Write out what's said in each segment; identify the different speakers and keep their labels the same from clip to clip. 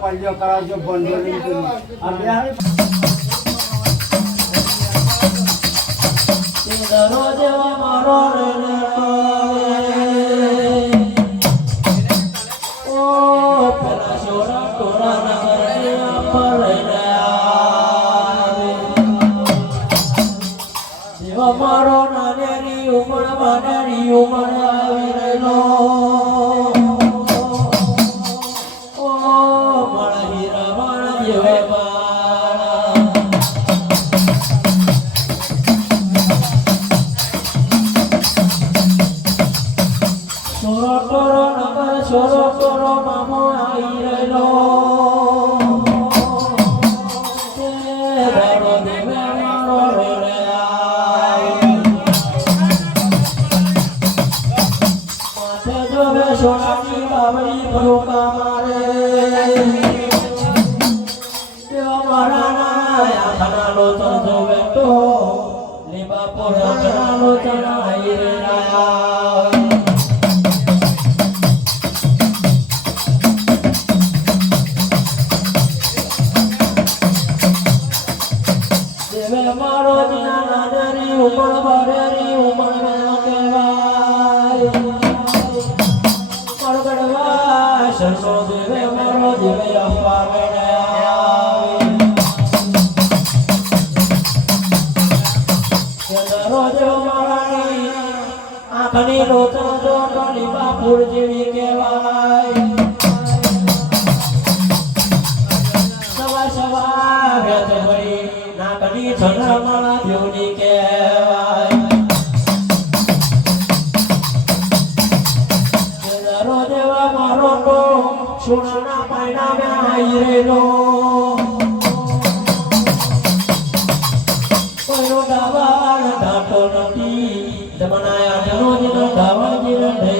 Speaker 1: પલ્યો કરાવજો બંધો
Speaker 2: આપણે દરરોજ મારો મારો નાની ઉમર મારી ઉમર ઠાકુર જેવી કહેવાય સવા સવા વ્રત ભરી નાકની છોકરામાં દેવની કહેવાય દેવા મારો તો સોનાના પાયના મેં આયરેલો દાવા ધાટો નથી જમનાયા જનો જનો ધાવા જીવન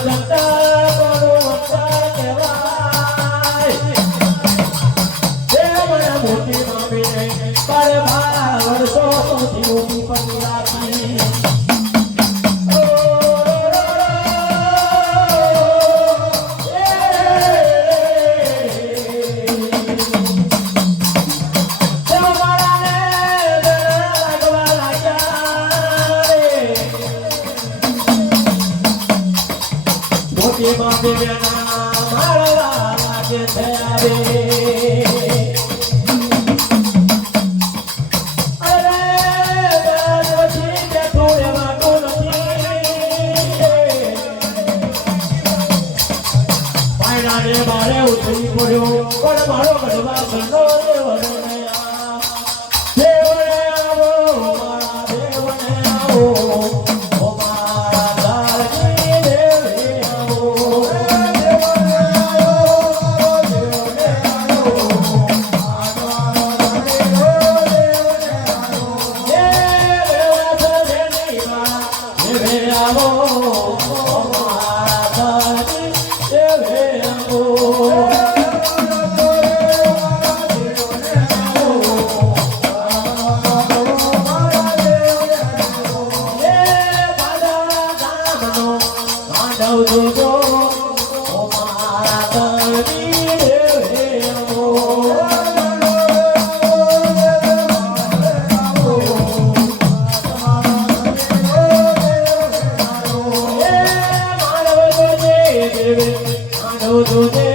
Speaker 2: શિવ દિવ્ય નામ લાગે છે આવે con él.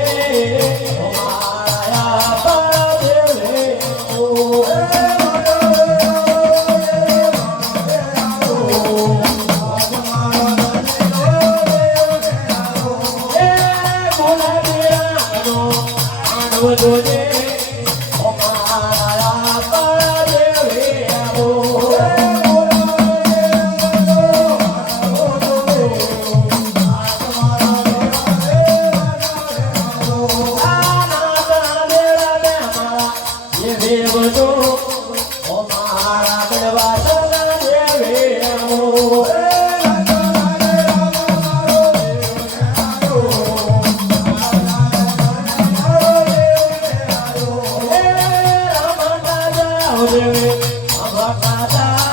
Speaker 2: જાઓ દેવે અમરના